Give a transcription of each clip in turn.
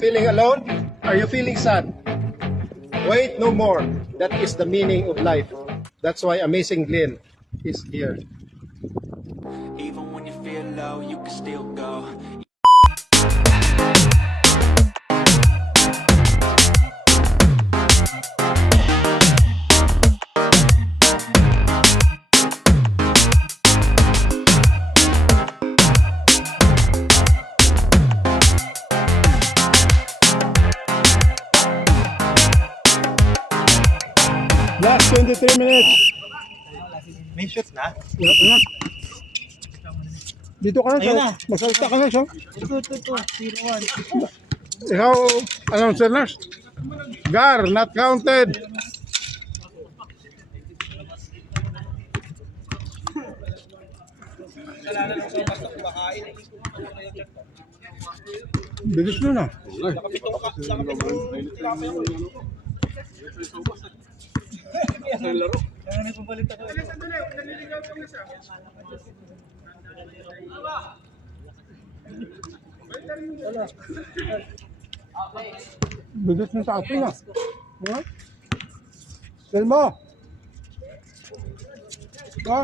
feeling alone? Are you feeling sad? Wait no more. That is the meaning of life. That's why Amazing Glenn is here. Even when you feel low, you can still go. Last 23 minutes. May shoot na? Dito ka na, Ayun na. masalita ka na, so. Ito, 0-1. Ikaw, announcer nurse. Gar, not counted. Bilis nyo na. Bilis nyo sa atin na. Ha? Selmo. Ha?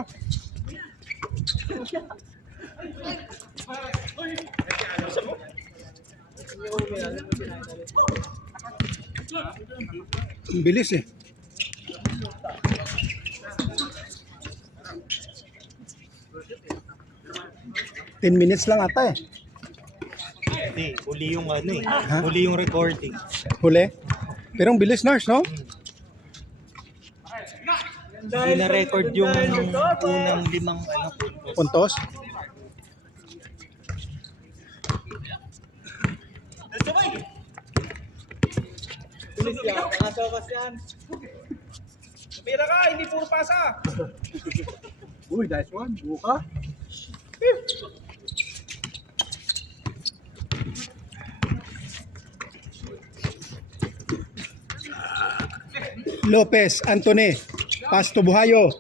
Bilis eh. Ten minutes lang ata eh. Hindi, huli yung ano eh. Ha? Huli yung recording. Huli. Pero ang bilis nurse, no? Hindi na record yung unang 5 ano. Puntos. Pira ka, hindi puro pasa. Uy, nice one. Buka. Lopez, Anthony, pass to Buhayo.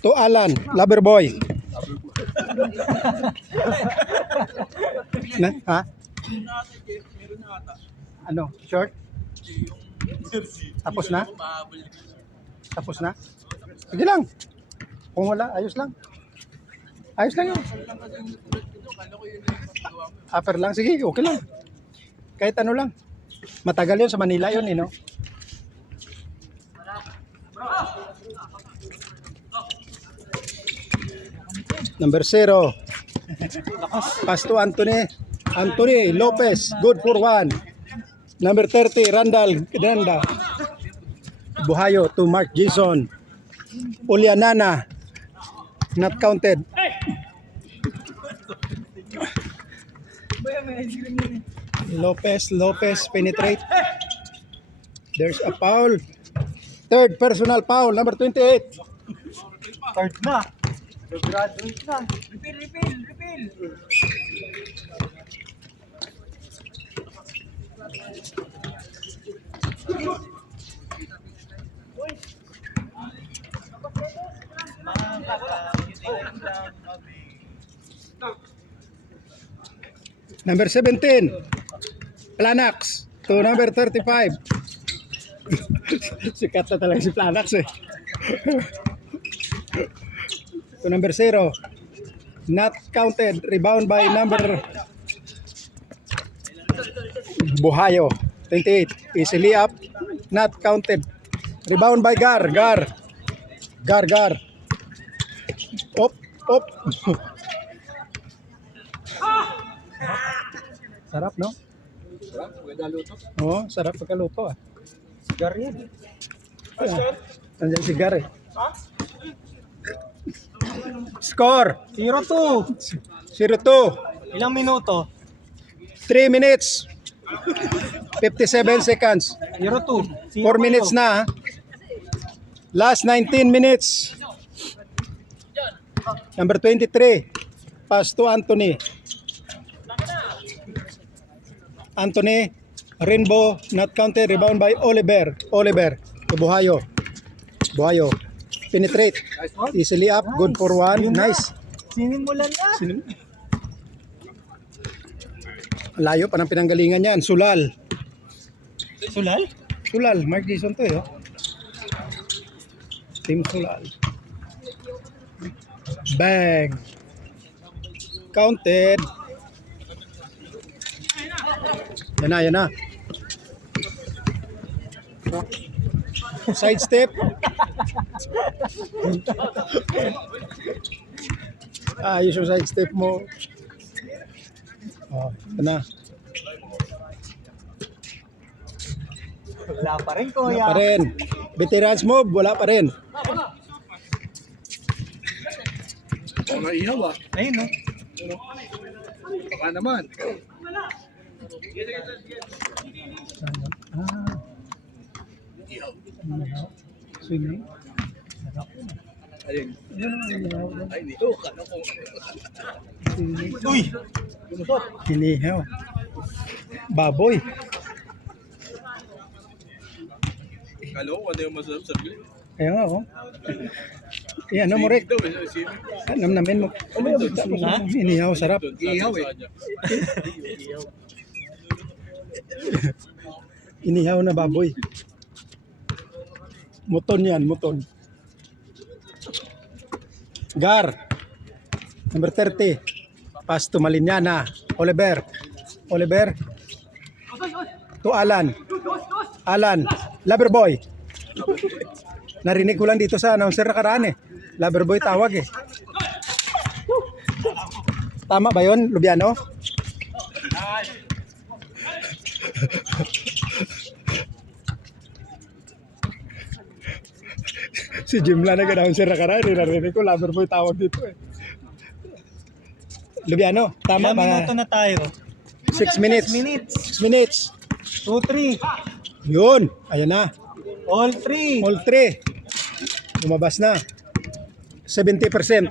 To Alan, Loverboy. Na? Ha? Ano? Short? Tapos na? Tapos na? Sige lang. Kung wala, ayos lang. Ayos lang yun. Upper lang. Sige, okay lang. Kahit ano lang. Matagal yun sa Manila yun, no? Number 0. Pass to Anthony. Anthony Lopez. Good for 1. Number 30. Randall Granda. Buhayo to Mark Jason. Ulianana. Not counted. Lopez penetrate. There's a foul. Third personal foul. Number 28. Third na. Graduate na. Refill. Number 17. Planax to number 35. Sikat na talaga si Planax eh. To number 0. Not counted. Rebound by number Buhayo. 28. Easily up. Not counted. Rebound by Gar. Op. Sarap, no? Oo, sarap pagkaluto ah. Sigar yan. Nandiyan si Gar eh. Score 0-2. 0-2. Ilang minuto? 3 minutes 57 seconds. 0-2. 4 minutes na. Last 19 minutes. Number 23. Pass to Anthony. Rainbow, not counted. Rebound by Oliver to Buhayo. Penetrate. Easily up. Good for 1. Nice. Sinimulan na. Layo pa ng pinanggalingan yan. Sulal. Sulal? Sulal. Mark Jason to eh. Oh. Team Sulal. Bang. Counted. Yan na. Side step. Ayos yung side step mo. Oh, ito na. Wala pa rin, Wala kuya. pa rin. Veterans move, wala pa rin. Ayun, no? Baka naman. Swimming. Uy! Hinihaw. Baboy. Kalo ko, ano yung masarap sa grill? Kaya nga oh. Yan, ano mo Rick? Daw, eh, swimming. Anam namin mo. Ha? Hinihaw, sarap. Ihaw eh. Inihaw na baboy. Muton yan, muton. Gar. Number 30. Pass to Malignana. Oliver. To Alan. Loverboy. Narinig ko lang dito sa announcer nakaraan eh. Loverboy tawag eh. Tama ba yun, Lubiano? Si Jim lang nag-announcer nakaraan eh. Narinig ko, Loverboy tawag dito eh. Lubiano, tama Ilang ba? minuto na tayo? 6 minutes. 6 minutes. 2, 3. Yun. Ayan na. All 3. All 3. Lumabas na. 70%.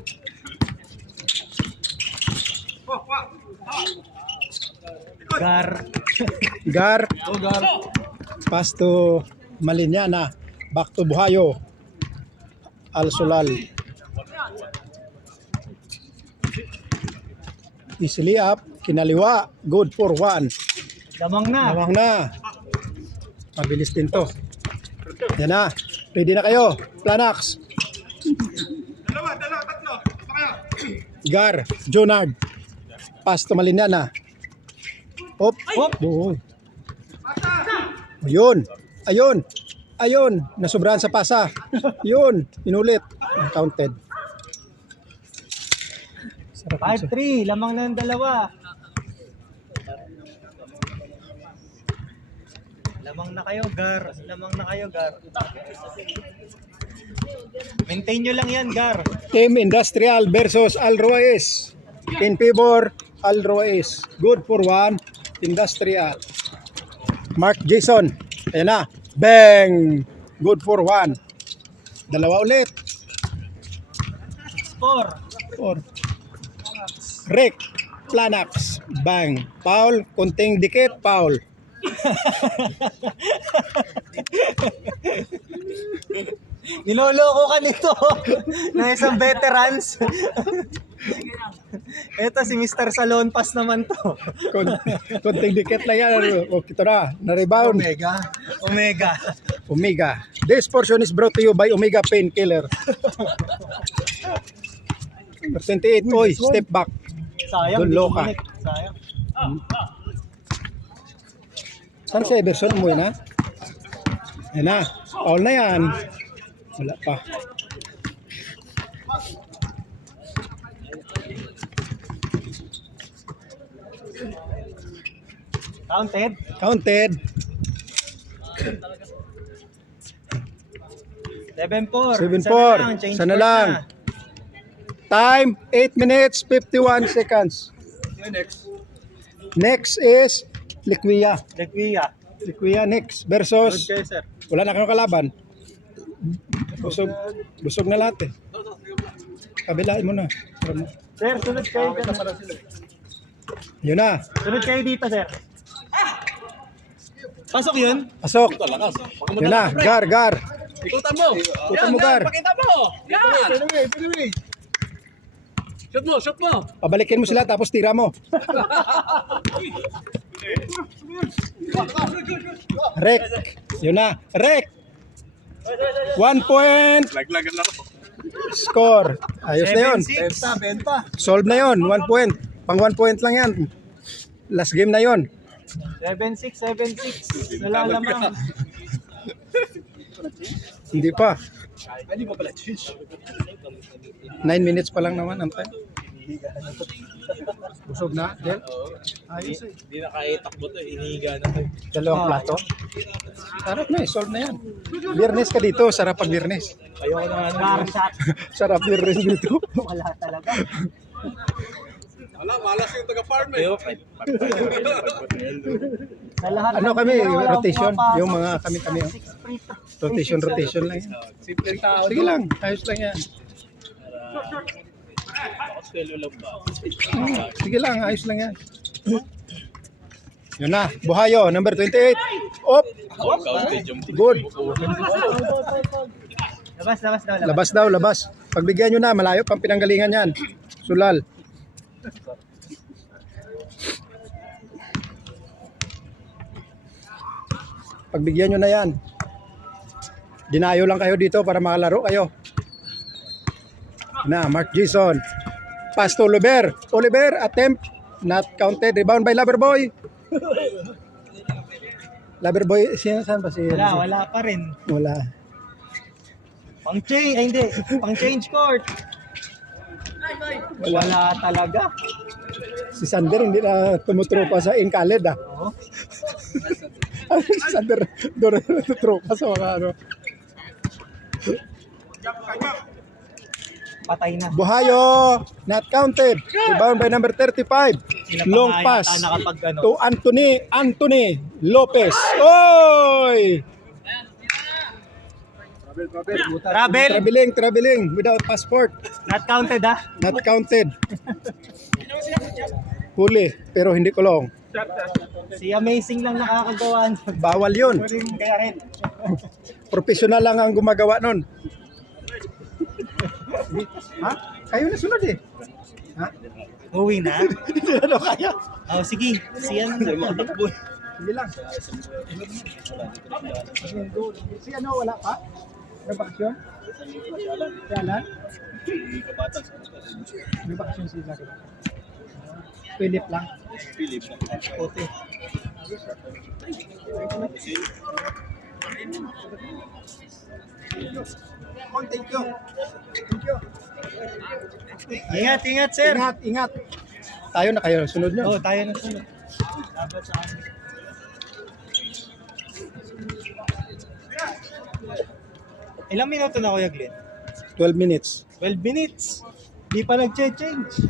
Gar. Gar. Pass to Malignana. Back to Buhayo. Al Solal. Easily up. Kinaliwa. Good for 1. Lamang na. Nawang na. Mabilis din to. Yan na. Ready na kayo. Planax. Gar. Jonard. Pass to Malignana. Hop. Hop. Buhoy. Ayun. Nasubrahan sa pasa. Yun. Inulit. Counted. Sarap yun, sir. 5-3. Lamang na yung dalawa. Lamang na kayo, Gar. Maintain nyo lang yan, Gar. Team Industrial versus Al Ruiz. In favor, Al Ruiz. Good for 1. Industrial. Mark Jason. Ayan na. Bang! Good for 1. Dalawa ulit. Score. 4. Rick. Planax. Bang. Foul. Kunting dikit. Foul. Niloloko ka nito ng isang veterans. Ito si Mr. Salon Pass naman to. Kunting dikit lang yan. O, ito na. Na-rebound. Omega. This portion is brought to you by Omega Painkiller. Percentage 8. Oy, step back. Sayang. Dulo ka. Sayang. Saan si Everson? Umuwi na? Yan na. Foul na yan. Wala pa. Counted. Counted. 7-4. 7-4. Sana lang. Time, 8 minutes, 51 seconds. Next is Liquia. Liquia next Good versus kayo, sir. wala na kayong kalaban. Busog na lahat eh. Kabilain mo na. Sir, sunod kayo. Yun na. Sunod kayo dito, sir. Pasok yun? Pasok. Yun na. Gar. Ikutan mo. Ikutan mo, Gar. Pakita mo. Yan. Shot mo! Pabalikin mo sila tapos tira mo. Rek. Yun na. Rek. 1 point. Laglagan lang ako. Score. Ayos na yun. 7-6. Solve na yun. 1 point. Pang 1 point lang yan. Last game na yun. 7-6, 7-6. Nalalamang. Hindi pa. Hindi pa pala change. 9 minutes pa lang naman ang time. Busog na, Del? Ayos eh. Hindi na kaya takbo to. Inihiga na to. Dalawang plato. Sarap na eh, solve na yan. Biyernes ka dito, sarap pag biyernes. Ayoko na nga. Shot. Sarap biyernes dito. Wala talaga. Wala, malas yung taga-farm eh. Pero, sa lahat Ano ng kami, pila, walang rotation, pumapasok. yung mga kami-kami, oh. 6 free throw. Rotation lang yan. Simpleng tao. Sige lang, ayos lang yan. Sige lang, ayos lang yan. Yun na, Buhayo, number 28. Op! Good. Labas daw. Labas. Pagbigyan nyo na, malayo pang pinanggalingan yan. Sulal. Pagbigyan nyo na yan. Dinayo lang kayo dito para makalaro kayo. Na, Mark Jason. Pass to Oliver. Oliver, attempt. Not counted. Rebound by Loverboy. Loverboy, saan ba si... Wala pa rin. Wala. Pang-change, ay hindi. Pang-change court. Wala talaga. Si Sander hindi na tumutropa sa Incaled ah. Oo. Si Sander doon na tumutropa sa mga ano. Patay na. Buhayo, not counted. Rebound by number 35. Sila pa Long nga pass yata nakapag ano. to Anthony Lopez. Oy! Traveling without passport. Not counted ah. Not counted. Huli, pero hindi kulong. Si Amazing lang nakakagawa. Bawal yun. Kaya rin. Professional lang ang gumagawa nun. Ha? Kayo na sunod eh. Ha? Uwi na? Hindi ano kaya. Oh, sige. Siyan na matakbo. Sige lang. Si ano, wala pa? May bakasyon? Si Alan? May bakasyon sila. Philip lang. Puti. Thank you. Ingat, sir. Ingat. Tayo na kayo. Sunod nyo. Oh, tayo na sunod. Dapat sa amin. Ilang minuto na Kuya Glenn? 12 minutes. 12 minutes. Di pa nag-change.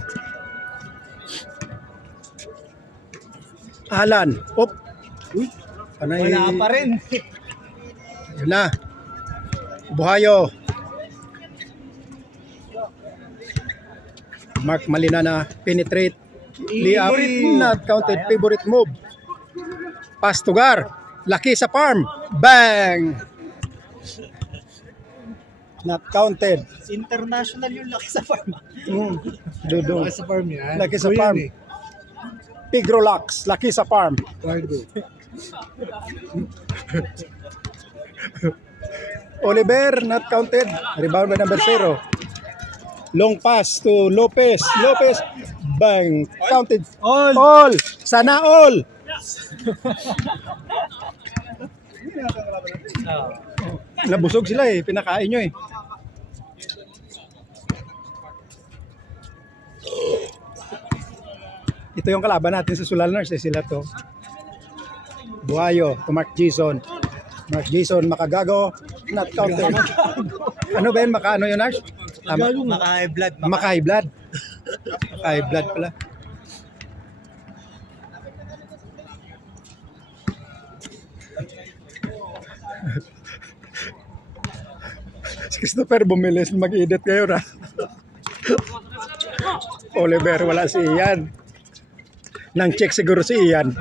Alan. Op. Uy. Panay. Wala pa rin. Yun na. Buhayo. Mark Malina na penetrate. Layup. Not counted. Favorite move. Pass to Gar. Laki sa farm. Bang! Not counted. International yung laki sa farm. Dodo. Laki sa farm yan. Laki sa farm. Pigrolax. Laki sa farm. Oliver, not counted. Rebound by number 0. Long pass to Lopez. Lopez, bang. Counted. All. Sana all. Nabusog sila eh. Pinakain nyo eh. Ito yung kalaban natin sa Sulalnars eh. Sila to. Buhayo to Mark Jason. Mark Jason, Makagago, not counted. Ano ba yun? Maka ano yun, Nars? Maka-high blood. Maka-high blood. High blood pala. Si Christopher bumilis mag-edit kayo na. Oliver, wala si Ian. Nang check siguro si Ian.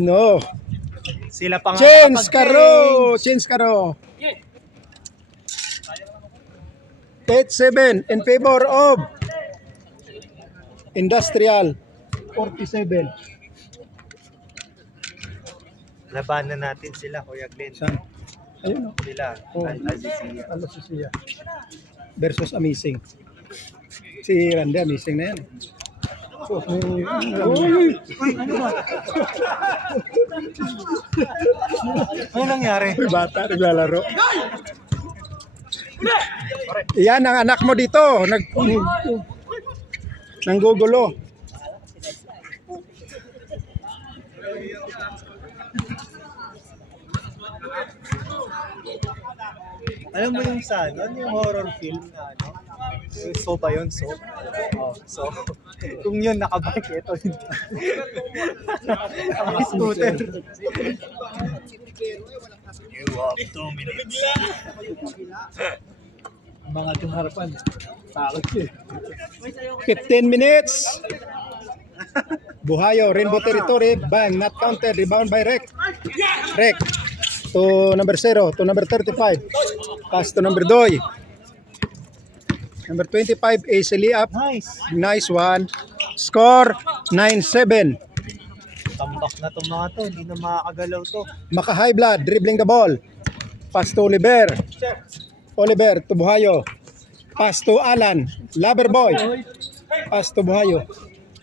No. Sila pa nga Chance nakapag-change. Caro. 8-7 in favor of Industrial. 47. Labanan natin sila, Kuya Glenn. Saan? Ayun o. Sila, Oh. Al-Azizia. Ano siya? Versus Amazing. Si Randy, Amazing na yan. Ano nangyari? Uy, bata, naglalaro. Yan ang anak mo dito. Nanggugulo. Alam mo yung sa ano, yung horror film na ano? Yung So ba yun? So? Oh, so. Kung yun nakabike, ito yun. Naka-scooter. You walk 2 minutes. Mga harapan. Takot siya. 15 minutes. Buhayo, Rainbow Territory, bang, not counted, rebound by Rek. Rek, to number 0, to number 35. Pass to number 2. Number 25, easily up. Nice. Nice one. Score, 9-7. Tambak na itong mga to. Hindi na makakagalaw to. Maka-high blood, dribbling the ball. Pass to Oliver. Oliver to Buhayo. Pass to Alan. Loverboy. Pass to Buhayo.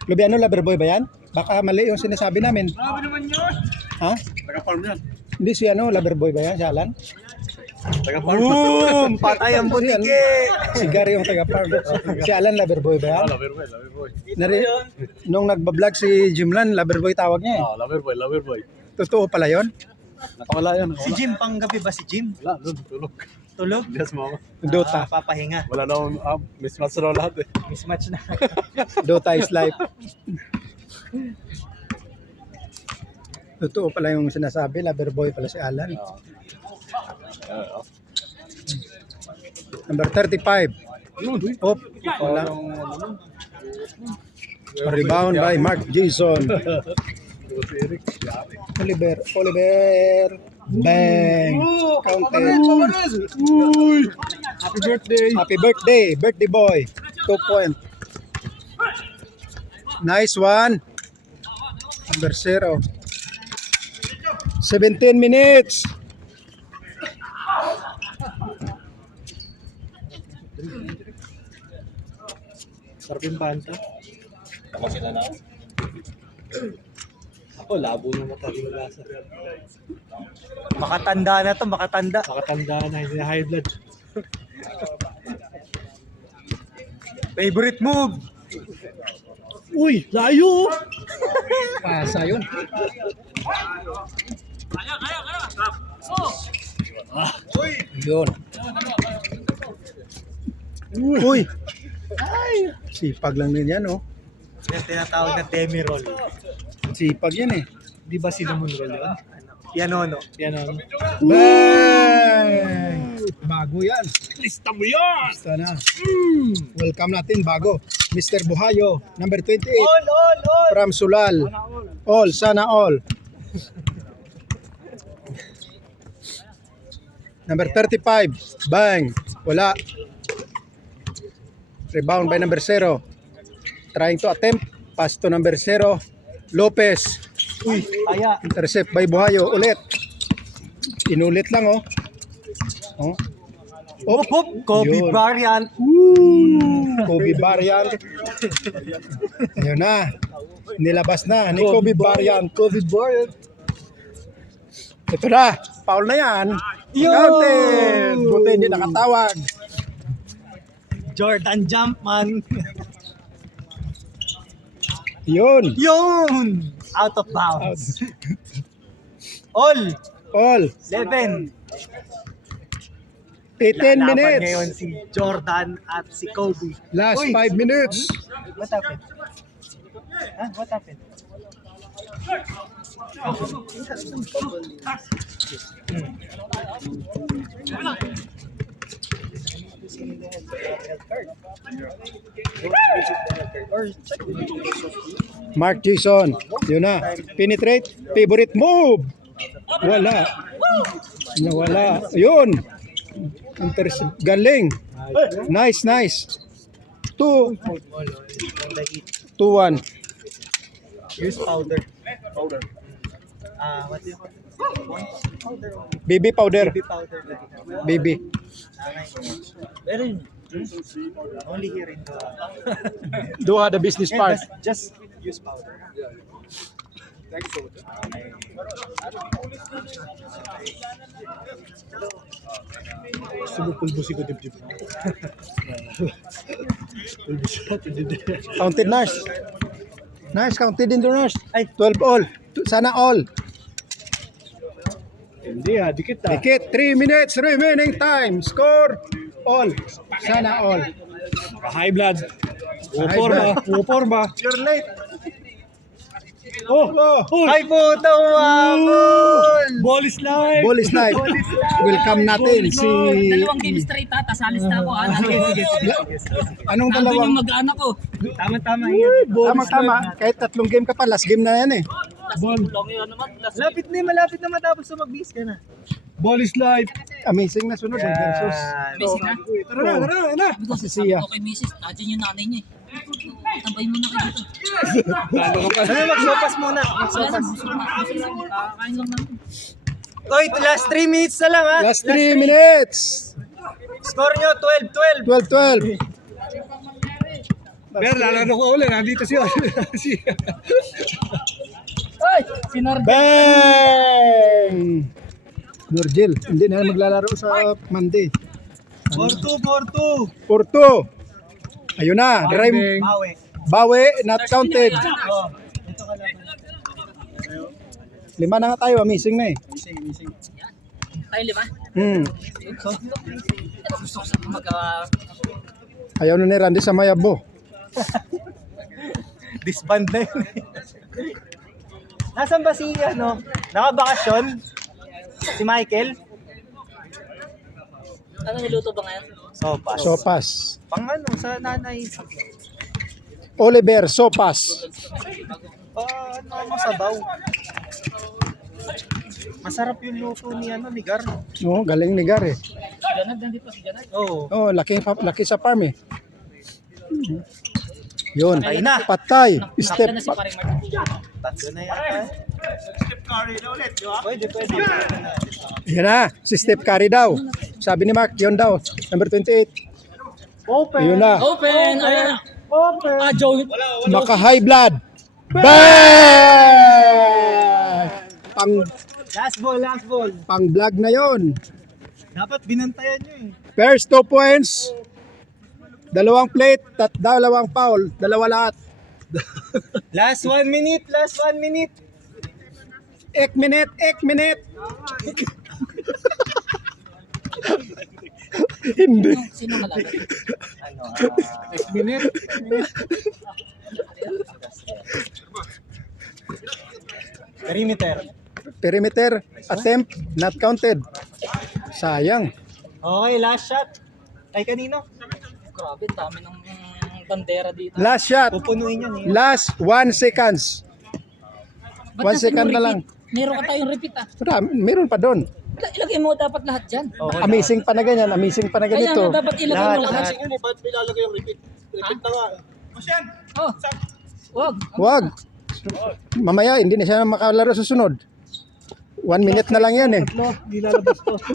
Lubiano, Loverboy ba yan? Baka mali yung sinasabi namin. Grabe naman yun. Ha? Taga-farm yan. Hindi si ano, Loverboy ba yan? Si Alan? Taga-farm. Boom! Patay ang butike! Si Gary yung taga-farm. Si Alan, Loverboy ba yan? Loverboy, Loverboy. Nung nagbablog si Jimlan, Loverboy tawag niya eh. Loverboy, Loverboy. Totoo pala yon? Nakawala yan. Si Jim, panggabi ba si Jim? Wala, doon, tulog. Tulog? Yes, mama. Dota. Papahinga. Wala na akong mismatch na lahat eh. Mismatch na. Dota is life. Totoo pala yung sinasabi, Loverboy pala si Alan. Number 35. Op, wala. Rebound by Mark Jason. Oliver. Bang. Counted. Uy! Happy birthday! Happy birthday boy. 2 point. Nice one. Number 0. 17 minutes. Sarap yung banta. Ako sila na. Ako, labo ng mata yung lasa. Makatanda na to, makatanda. Makatanda na, hindi na high blood. Favorite move! Uy, layo. Pasa yun. Yun. Uy. Sipag lang din yan, oh. Yung tinatawag na demi-roll. Sipag yan eh. Di ba cinnamon roll yun? Pianono. Yan Bang! Bago yan. Lista mo yan! Basta na. Welcome natin bago. Mr. Buhayo, number 28. All! From Sulal. All, sana all. Number 35. Bang. Wala. Rebound by number 0. Trying to attempt. Pass to number 0. Lopez. Uy, kaya. Intercept by Buhayo. Ulit. Inulit lang, oh. Oh. Hop, hop! Kobe Yun. Bryant. Kobe Bryant. Ayun na. Nilabas na ni Kobe Bryant. Kobe Bryant. Ito na. Foul na yan. Yun! Counted. Buti hindi nakatawag. Jordan Jumpman. Yun. Yun! Out of bounds. All! All. 11. 18 Lalaban minutes. ngayon si Jordan at si Kobe. Last Uy! 5 minutes. What happened? Huh? What happened? Mark Jason. Yun na. Penetrate. Favorite move. Wala. Nawala. Yun. Galing. Nice, nice. 2, 2-1. Use powder. What do you call it? Powder. BB powder. Baby powder. BB. Pero yun. Only here in the... Doha the business part. Just use powder. Thanks so much. Pulbusi ko dibdib. Counted nurse. Nice, counted din to nurse. Ay. 12 all. Sana all. Hindi dikit Dikit. 3 minutes remaining time. Score all. Sana all. High blood. Uporma. Uporma. You're late. Oh, Ay puta, umabol! Ball is live! Ball is live. Welcome natin si... Dalawang game straight ha, tasalis na ako ha. Anong Nandun yung dalawang... mag-anak ko. Tama-tama yan. Tama. Kahit 3 game ka pa, last game na yan eh. Long yun naman. Malapit na matapos na mag-miss ka na. Ball is live. Amazing na sunod ng versus. Amazing ha. Tara na. Kasi Si Sia. sabi ko kay Mrs. Nandiyan yung nanay niya eh. Tambay muna kayo dito. Magsopas muna. Wala lang, busog na. Kakain lang namin. Oy, last 3 minutes na lang ha. Last 3 minutes. Score nyo, 12-12. 12-12. Pero lalaro ko ulit, nandito siya. Ay! Sinarda. Bang! Nurgil, hindi na maglalaro sa Monday. 4-2. 4-2. Ayun na, drive. Bawi. Bawi, not counted. Oh, ito ka lang. 5 na nga tayo, amazing na eh. Tayo lima. Gusto ko sa Ayaw na ni Randy sa Mayabo. Disband na yun. Nasaan ba si, nakabakasyon? Si Michael? Ano niluto ba ngayon? Sopas. Sopas. Pang sa nanay. Oliver Sopas. Masabaw. Masarap yung luto ni Gar. Oh, galing ni Gar eh. Si Janad, nandito si Janad. Oo. Oh, laki sa farm eh. Yun. Patay na. Patay. Nakita Step. na si Paring Martin. Tatlo na yata. Step curry na ulit, di ba? Pwede. Yan na. Si Step Curry daw. Sabi ni Mark, yun daw. Number 28. Open. Yun na. Open! Ayan! Open. Joe! Maka high blood. Bang! Last ball. Pang vlog na yon. Dapat binantayan nyo eh. First 2 points. 2 plate, 2 foul, 2 lahat. Last 1 minute. 1 minute. Hindi. Sino malaga? Minute. Perimeter attempt not counted. Sayang. Okay, last shot. Ay, kanino? Grabe, dami ng bandera dito. Last shot. Pupunuin yan eh. Last 1 seconds. Ba't 1 nasa second mo na repeat? lang. Meron ka tayong repeat ah. Meron pa doon. Ilagay mo dapat lahat dyan. Amazing pa na ganyan. Amazing pa na Kaya ganito. nga dapat ilagay mo Lahat. lahat. Ba't may lalagay yung repeat? Repeat na nga. Oh. Wag. Wag. Mamaya hindi na siya makalaro sa sunod. 1 minute na lang yan eh.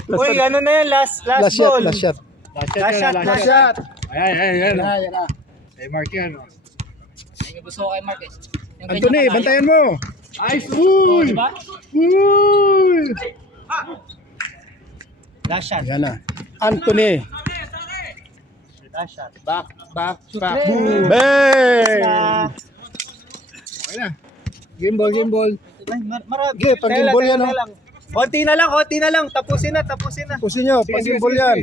Uy, ano na yan? Last Last shot. ball. Last shot. Last shot. Ayan. Yan na. Eh, Mark yan. Ay, gusto ko kay Mark eh. Yung Anthony, kanya kalayo. bantayan mo. Nice! Oh, di ba? Uy! Last shot. Yan na. Anthony. Last shot. Back. Bang! Okay na. Game ball. Ay, marami. Okay, pag Teka lang, gimbal yan, teka oh. lang. Konti na lang. Tapusin na. Pusin nyo. Pag gimbal yan.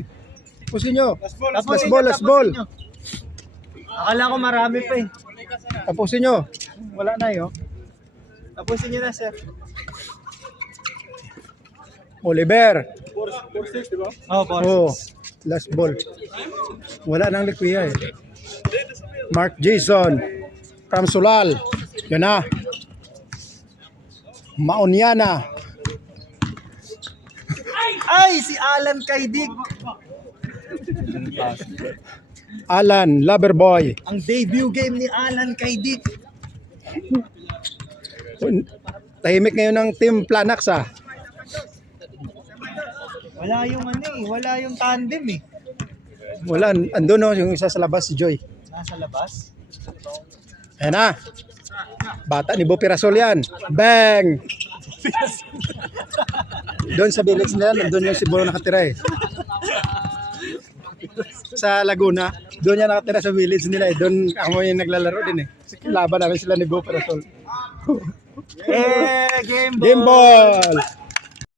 Pusin nyo. Tapusin Last ball. nyo. Akala ko marami pa eh. Tapusin nyo. Wala na yun. Tapusin nyo na, sir. Oliver. 4-6, di ba? Oh, last ball. Wala nang likuya eh. Mark Jason from Sulal. Yan na. Maonyana. Ay, si Alan Kaidig. Alan, Loverboy. Ang debut game ni Alan Kaidig. Tahimik ngayon ng Team Planax ah. Wala yung wala yung tandem eh. Wala, andun no, yung isa sa labas si Joy. Nasa labas. Ayan na. Bata ni Bo Pirasol yan. Bang! Doon sa village nila, nandun yung si Bo nakatira eh. Sa Laguna, doon yan nakatira sa village nila eh. Doon ako yung naglalaro din eh. Kasi laban namin sila ni Bo Pirasol. Yeah, game ball. Game ball!